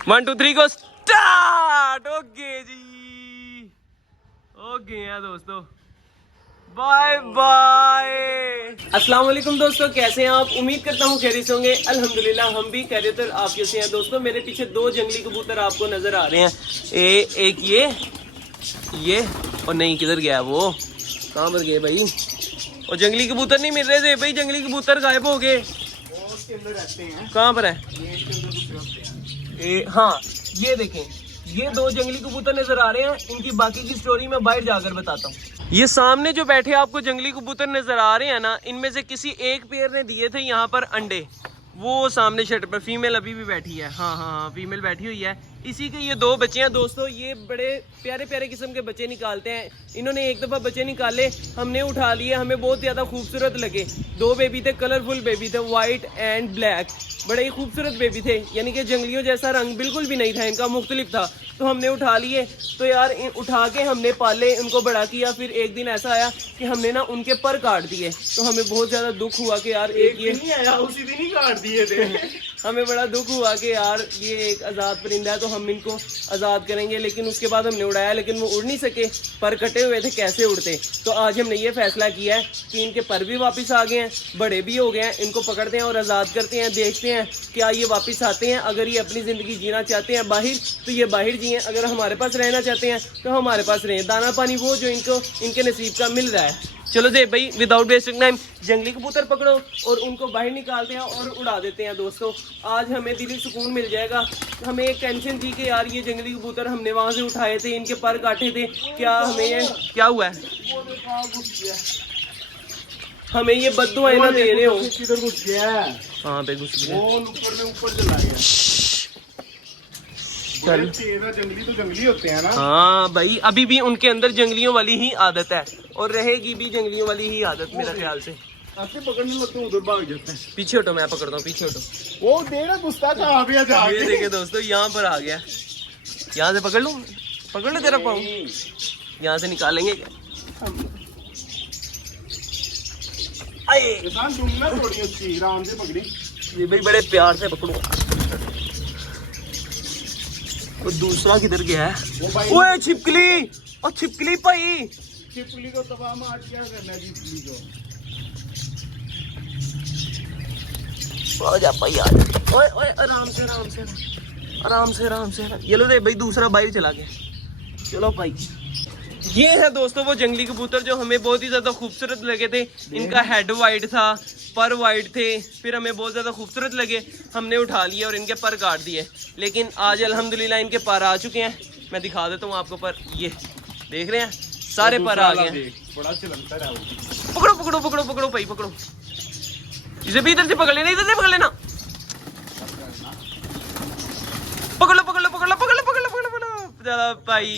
1 2 3 को start. Okay जी, okay हैं दोस्तों, बाय बाय। अस्सलाम वालेकुम दोस्तों, कैसे हैं आप? उम्मीद करता हूँ खैरियत से होंगे। अल्हम्दुलिल्लाह हम भी खैरियत और आप कैसे हैं दोस्तों? मेरे पीछे 2 जंगली कबूतर आपको नजर आ रहे हैं। एक ये और नहीं, किधर गया वो? कहाँ पर गए भाई? और जंगली कबूतर नहीं मिल रहे थे भाई, जंगली कबूतर गायब हो गए। कहाँ पर है? हाँ, ये देखें, ये 2 जंगली कबूतर नजर आ रहे हैं। इनकी बाकी की स्टोरी मैं बाहर जाकर बताता हूँ। ये सामने जो बैठे आपको जंगली कबूतर नजर आ रहे हैं ना, इनमें से किसी एक पेयर ने दिए थे यहाँ पर अंडे। वो सामने शटर पर फीमेल अभी भी बैठी है। हाँ, फीमेल बैठी हुई है। इसी के ये 2 बच्चे हैं दोस्तों। ये बड़े प्यारे प्यारे किस्म के बच्चे निकालते हैं। इन्होंने एक दफ़ा बच्चे निकाले, हमने उठा लिए, हमें बहुत ज़्यादा खूबसूरत लगे। 2 बेबी थे, कलरफुल बेबी थे, वाइट एंड ब्लैक। बड़े ही खूबसूरत बेबी थे, यानी कि जंगलियों जैसा रंग बिल्कुल भी नहीं था इनका, मुख्तलिफ था। तो हमने उठा लिए। तो यार उठा के हमने पाले, उनको बड़ा किया। फिर एक दिन ऐसा आया कि हमने ना उनके पर काट दिए। तो हमें बहुत ज़्यादा दुख हुआ कि यार एक ये नहीं आया, उसी दिन ही काट दिए थे। हमें बड़ा दुख हुआ कि यार ये एक आज़ाद परिंदा है, तो हम इनको आज़ाद करेंगे। लेकिन उसके बाद हमने उड़ाया, लेकिन वो उड़ नहीं सके, पर कटे हुए थे, कैसे उड़ते। तो आज हमने ये फैसला किया है कि इनके पर भी वापस आ गए हैं, बड़े भी हो गए हैं, इनको पकड़ते हैं और आज़ाद करते हैं। देखते हैं क्या ये वापस आते हैं। अगर ये अपनी ज़िंदगी जीना चाहते हैं बाहर, तो ये बाहर जिए। अगर हमारे पास रहना चाहते हैं तो हमारे पास रहें। दाना पानी वो जो इनको इनके नसीब का मिल रहा है। चलो दे भाई, विदाउट वेस्टिंग टाइम जंगली कबूतर पकड़ो और उनको बाहर निकालते हैं और उड़ा देते हैं दोस्तों। आज हमें दिली सुकून मिल जाएगा। हमें एक टेंशन थी कि यार ये जंगली कबूतर हमने वहाँ से उठाए थे, इनके पर काटे थे, क्या हमें ये क्या हुआ है? हमें ये बद्दुआएं ना दे रहे हो। किधर घुस गया? हाँ पे घुस गया, ऊपर चला गया। चल जंगली तो जंगली होते हैं ना। हाँ भाई, अभी भी उनके अंदर जंगलियों वाली ही आदत है और रहेगी भी जंगलियों वाली ही आदत मेरे ख्याल से। ऐसे पकड़ने लगते हैं, उधर भाग जाते हैं। पीछे हटो, मैं पकड़ता हूँ, पीछे हटो। वो देना गुस्सा कहाँ पे जाके। ये देखे दोस्तों, यहाँ पर आ गया। यहाँ से पकड़ लूँ, पकड़ लो, तेरा पाऊँ यहाँ से निकालेंगे क्या? थोड़ी अच्छी आराम से पकड़ी। ये भाई बड़े प्यार से पकड़ूंगा। वो दूसरा किधर गया है? ओए छिपकली, और छिपकली भाई, छिपकली को तबाह मार क्या करना है छिपकली को। आ जा भाई, आ जा। ओए ओए, आराम से आराम से आराम से आराम से। ये लो दे भाई, दूसरा बाहर चला गया। चलो भाई, ये है दोस्तों वो जंगली कबूतर जो हमें बहुत ही ज्यादा खूबसूरत लगे थे। इनका हेड वाइट था, पर वाइट थे, फिर हमें बहुत ज़्यादा खूबसूरत लगे, हमने उठा लिए और इनके पर काट दिए। लेकिन आज अल्हम्दुलिल्लाह इनके पर आ चुके हैं। मैं दिखा देता हूँ आपको पर, ये देख रहे हैं सारे पर आ गए। बड़ा चलंतर है वो। पकड़ो पकड़ो पकड़ो पकड़ो भाई, पकड़ो इसे भी, इधर से पकड़ लेना, इधर से पकड़ लेना। पकड़ लो पकड़ लो पकड़ लो पकड़ लो पकड़ लो पकड़ लो पकड़ लो। चलो भाई,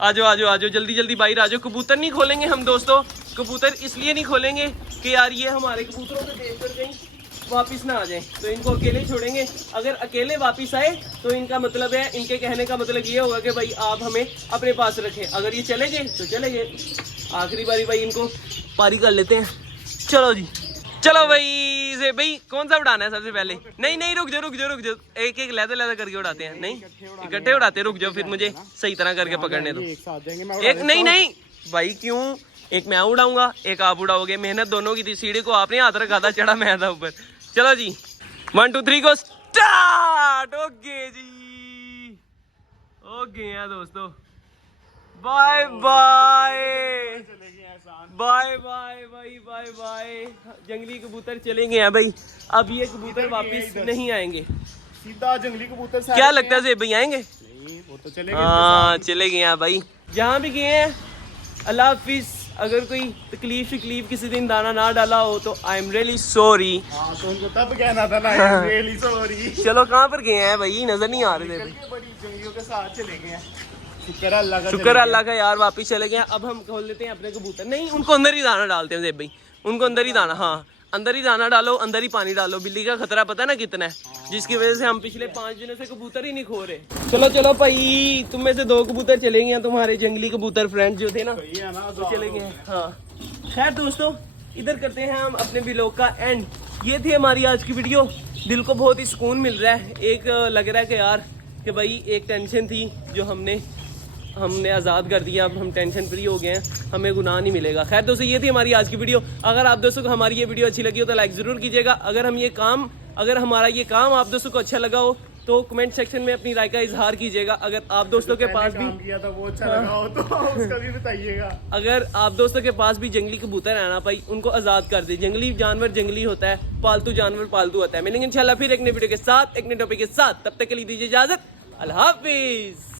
आजो आजो आजो, जल्दी जल्दी बाहर आजो। कबूतर नहीं खोलेंगे हम दोस्तों, कबूतर इसलिए नहीं खोलेंगे कि यार ये हमारे कबूतरों को देख कर कहीं वापस ना आ जाए, तो इनको अकेले छोड़ेंगे। अगर अकेले वापस आए तो इनका मतलब है, इनके कहने का मतलब ये होगा कि भाई आप हमें अपने पास रखें। अगर ये चले गए तो चले गए। आखिरी बारी भाई इनको पारी कर लेते हैं। चलो जी, चलो भाई से भाई, कौन सा उड़ाना है सबसे पहले? नहीं नहीं, रुक जाओ रुक जाओ रुक जाओ, एक एक लहदा लहदा करके उड़ाते हैं। नहीं इकट्ठे उड़ाते, रुक जाओ, फिर मुझे सही तरह करके पकड़ने दो। एक नहीं नहीं भाई, क्यों? एक मैं उड़ाऊंगा, एक आप उड़ाओगे। मेहनत दोनों की थी। सीढ़ी को आपने हाथ रखा था, चढ़ा मैं था ऊपर। चलो जी, 1 2 3 को स्टार्ट। ओके जी, ओके हैं दोस्तों, बाय बाय बाय बाय भाई, बाय बाय। जंगली कबूतर चले गए हैं भाई, अब ये कबूतर वापस नहीं आएंगे। सीधा जंगली कबूतर क्या लगता है भाई आएंगे? वो तो चले गए। हाँ चले गए हैं भाई, जहाँ भी गए हैं। अल्लाह हाफिज। अगर कोई तकलीफ किसी दिन दाना ना डाला हो तो आई एम रियली सॉरी। तो उनको तब कहना था ना, रियली सॉरी। चलो कहाँ पर गए हैं भाई, नजर नहीं आ रहे थे भाई। बड़ी जंगलियों के साथ चले गए हैं। शुक्र अल्लाह का यार, वापिस चले गए। अब हम खोल लेते हैं अपने कबूतर। नहीं, उनको अंदर ही दाना डालते हैं भाई, उनको अंदर ही दाना। हाँ, अंदर ही दाना डालो, अंदर ही पानी डालो। बिल्ली का खतरा पता ना कितना है, जिसकी वजह से हम पिछले 5 दिनों से कबूतर ही नहीं खो रहे। चलो चलो भाई, तुम में से 2 कबूतर चले गए, तुम्हारे जंगली कबूतर फ्रेंड जो थे ना वो चले गए। हाँ खैर दोस्तों, इधर करते हैं हम अपने व्लॉग का एंड। ये थी हमारी आज की वीडियो। दिल को बहुत ही सुकून मिल रहा है। एक लग रहा है कि यार कि भाई एक टेंशन थी जो हमने आज़ाद कर दिया, अब हम टेंशन फ्री हो गए हैं, हमें गुनाह नहीं मिलेगा। खैर दोस्तों, ये थी हमारी आज की वीडियो। अगर आप दोस्तों को हमारी ये वीडियो अच्छी लगी हो तो लाइक ज़रूर कीजिएगा। अगर हमारा ये काम आप दोस्तों को अच्छा लगा हो तो कमेंट सेक्शन में अपनी राय का इजहार कीजिएगा। अगर आप दोस्तों के पास भी किया था वो अच्छा लगा हो तो उसका भी बताइएगा। अगर आप दोस्तों के पास भी जंगली कबूतर है ना भाई, उनको आज़ाद कर दे। जंगली जानवर जंगली होता है, पालतू जानवर पालतू होता है। मिलेंगे इंशाल्लाह फिर एक नई वीडियो के साथ, एक नई टॉपिक के साथ। तब तक के लिए दीजिए इजाजत। अल्लाह हाफिज।